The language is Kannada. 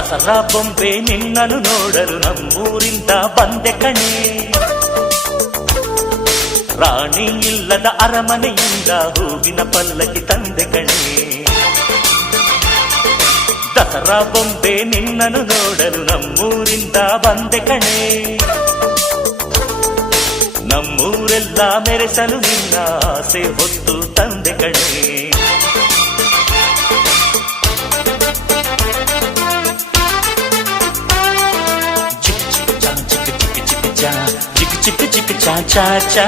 ದಸರಾ ಬೊಂಬೆ ನಿನ್ನನ್ನು ನೋಡಲು ನಮ್ಮೂರಿಂದ ಬಂದೆ ಕಣೆ. ರಾಣಿ ಇಲ್ಲದ ಅರಮನೆಯಿಂದ ಹೂವಿನ ಪಲ್ಲಕ್ಕಿ ತಂದೆ ಕಣೆ. ದಸರಾ ಬೊಂಬೆ ನಿನ್ನನ್ನು ನೋಡಲು ನಮ್ಮೂರಿಂದ ಬಂದೆ ಕಣೆ. ನಮ್ಮೂರೆಲ್ಲ ಮೆರೆಸಲು ನಿನ್ನ ಆಸೆ ಹೊತ್ತು ತಂದೆ ಕಣೆ. ಚಿಕ್ ಚಿಕ್ ಚಾ ಚಾ ಚಾ